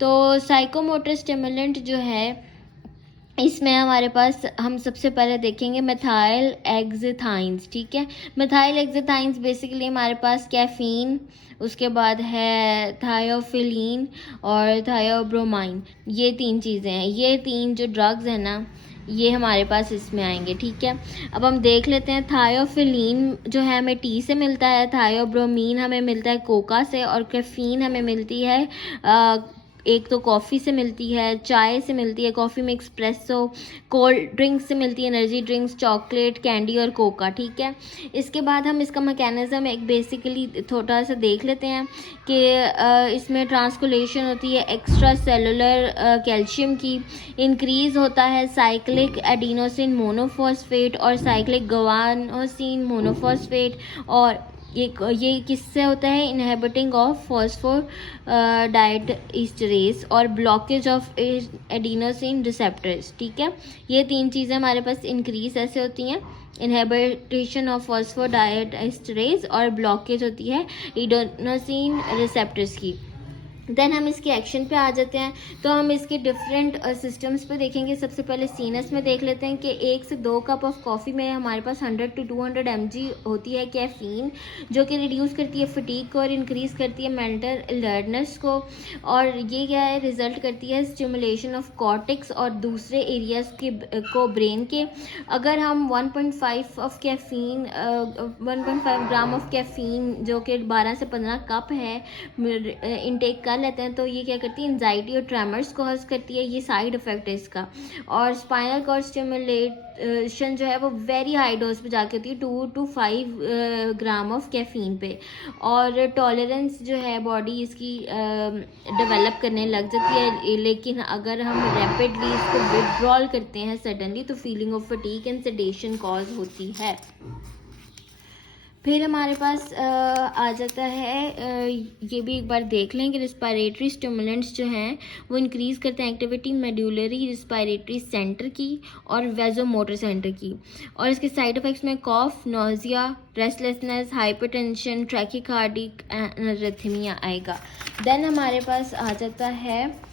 तो psychomotor stimulant जो है इसमें हमारे पास हम सबसे पहले देखेंगे मेथाइल एक्जिथाइंस, ठीक है। मेथाइल एक्जिथाइंस बेसिकली हमारे पास कैफीन, उसके बाद है थायोफिलीन और थायोब्रोमाइन, ये 3 चीज़ें हैं। ये 3 जो ड्रग्स हैं ना, ये हमारे पास इसमें आएंगे, ठीक है। अब हम देख लेते हैं। थायोफिलीन जो है हमें टी से मिलता है, थायोब्रोमीन हमें मिलता है कोका से, और कैफीन हमें मिलती है एक तो कॉफ़ी से मिलती है, चाय से मिलती है, कॉफ़ी में एक्सप्रेसो, कोल्ड ड्रिंक्स से मिलती है, एनर्जी ड्रिंक्स, चॉकलेट, कैंडी और कोका, ठीक है। इसके बाद हम इसका मैकेनिज़्म एक बेसिकली थोड़ा सा देख लेते हैं कि इसमें ट्रांसकुलेशन होती है एक्स्ट्रा सेलुलर कैल्शियम की, इंक्रीज़ होता है साइक्लिक एडिनोसिन मोनोफॉस्फेट और साइक्लिक गुआनोसिन मोनोफॉस्फेट, और ये किससे होता है, इनहेबिटिंग ऑफ फॉस्फो डाइट ईस्टरेज और ब्लॉकेज ऑफ एडिनोसिन रिसेप्टर्स, ठीक है। ये 3 चीज़ें हमारे पास इंक्रीज ऐसे होती हैं, इनहेबिटेशन ऑफ फॉस्फोडाइट एस्टरेज और ब्लॉकेज होती है एडिनोसिन रिसेप्टर्स की। देन हम इसके एक्शन पे आ जाते हैं। तो हम इसके डिफरेंट सिस्टम्स पे देखेंगे। सबसे पहले सीनस में देख लेते हैं कि 1 से 2 कप ऑफ कॉफ़ी में हमारे पास 100 to 200 mg होती है कैफ़ीन, जो कि रिड्यूस करती है फटीग को और इंक्रीज़ करती है मेंटल अलर्टनेस को, और ये क्या है, रिजल्ट करती है स्टिमुलेशन ऑफ कॉर्टेक्स और दूसरे एरियाज के को ब्रेन के। अगर हम 1.5 of caffeine 1.5 gram of caffeine जो कि 12 से 15 कप है इनटेक कर लेते हैं, तो ये क्या करती है, एंजाइटी और ट्रेमर्स कॉज करती है। ये साइड इफेक्ट है इसका। और स्पाइनल कॉर्ड स्टिमुलेशन जो है वो वेरी हाई डोज पे जाके होती है, 2 to 5 ग्राम ऑफ कैफीन पे, और टॉलरेंस जो है बॉडी इसकी डेवलप करने लग जाती है। लेकिन अगर हम रैपिडली इसको विड्रॉल करते हैं सडनली, तो feeling of fatigue and sedation cause होती है। फिर हमारे पास आ जाता है, ये भी एक बार देख लें कि रिस्पायरेटरी स्टिमुलेंट्स जो हैं वो इंक्रीज़ करते हैं एक्टिविटी मेड्यूलरी रिस्पायरेटरी सेंटर की और वेजोमोटर सेंटर की, और इसके साइड इफ़ेक्ट्स में कॉफ, नोजिया, रेस्टलेसनेस, हाइपरटेंशन, ट्रैकीकार्डिक एरिथमिया आएगा। देन हमारे पास आ जाता है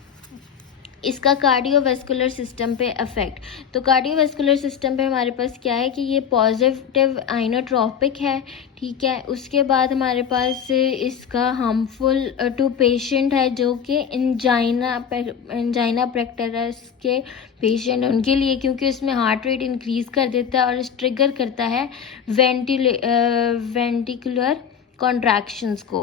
इसका कार्डियोवैस्कुलर सिस्टम पे अफेक्ट। तो कार्डियोवैस्कुलर सिस्टम पे हमारे पास क्या है कि ये पॉजिटिव आइनोट्रोपिक है, ठीक है। उसके बाद हमारे पास इसका हार्मफुल टू पेशेंट है, जो कि एंजाइना पेक्टोरस के पेशेंट उनके लिए, क्योंकि उसमें हार्ट रेट इंक्रीज़ कर देता है और ट्रिगर करता है वेंटिकुलर कॉन्ट्रैक्शंस को।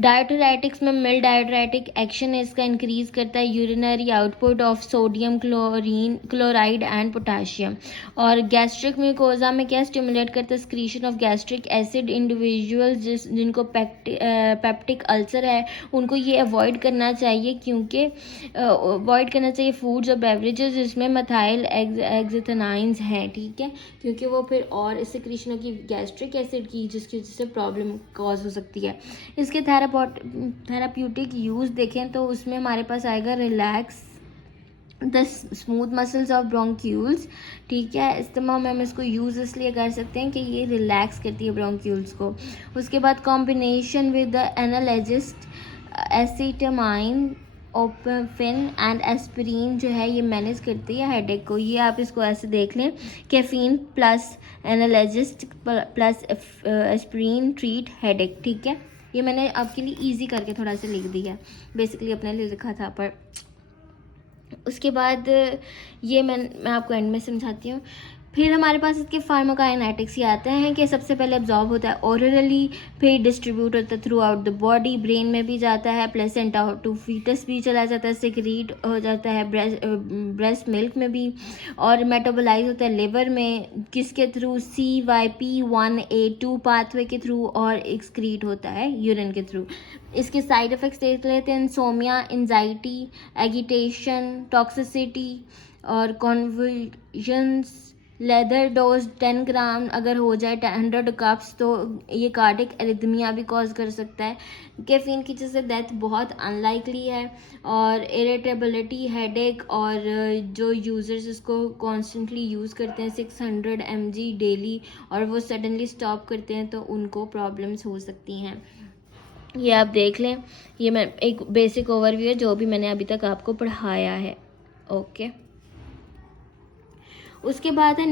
डायटोराइटिक्स में मिल्ड डायटोराइटिक एक्शन है इसका, इंक्रीज करता है urinary output of sodium chloride and potassium. और गैस्ट्रिक म्यूकोजा में क्या स्टिमुलेट करता है, secretion of gastric acid. Individuals जिनको पेप्टिक अल्सर है उनको ये अवॉइड करना चाहिए, क्योंकि अवॉइड करना चाहिए फूड्स और बेवरेजेस जिसमें मेथाइल एक्जिथाइंस हैं, ठीक है, क्योंकि वो फिर और सिक्रीशन की गैस्ट्रिक एसिड की, जिसकी वजह से प्रॉब्लम कॉज हो सकती है। इसके थेराप्यूटिक यूज़ देखें तो उसमें हमारे पास आएगा relax the smooth muscles of bronchioles, ठीक है। इस्तेमाल में हम इसको यूज़ इसलिए कर सकते हैं कि ये रिलैक्स करती है ब्रोंक्यूल्स को। उसके बाद कॉम्बिनेशन विद द एनाल्जेसिक एसिटामाइन, ओपिफिन एंड एस्पिरिन जो है ये मैनेज करती है हेडेक को। ये आप इसको ऐसे देख लें, caffeine plus analgesic plus aspirin treat headache, ठीक है। ये मैंने आपके लिए इजी करके थोड़ा सा लिख दिया, बेसिकली अपने लिए लिखा था, पर उसके बाद ये मैं आपको एंड में समझाती हूँ। फिर हमारे पास इसके फार्माकोकाइनेटिक्स ये आते हैं कि सबसे पहले एब्जॉर्ब होता है ओरली, फिर डिस्ट्रीब्यूट होता है through out the body, brain में भी जाता है, प्लेसेंटा टू फीटस भी चला जाता है, सिक्रीट हो जाता है ब्रेस्ट मिल्क में भी, और मेटाबोलाइज होता है लिवर में, किसके थ्रू, CYP1A2 पाथवे के थ्रू, और एक्सक्रीट होता है यूरिन के थ्रू। इसके साइड इफ़ेक्ट्स देख लेते हैं, इंसोमिया, एंजाइटी, एगिटेशन, टॉक्सिसिटी और कॉन्वल्जन्स। लेदर डोज 10 ग्राम अगर हो जाए 100 कप्स, तो ये कार्डिक एरिथमिया भी कॉज कर सकता है। कैफीन की वजह से डेथ बहुत अनलाइकली है। और इरिटेबिलिटी, हेडेक, और जो यूज़र्स इसको कॉन्स्टेंटली यूज़ करते हैं 600 mg डेली और वो सडनली स्टॉप करते हैं, तो उनको प्रॉब्लम्स हो सकती हैं। ये आप देख लें, ये मैं एक बेसिक ओवरव्यू है जो भी मैंने अभी तक आपको पढ़ाया है। ओके, उसके बाद है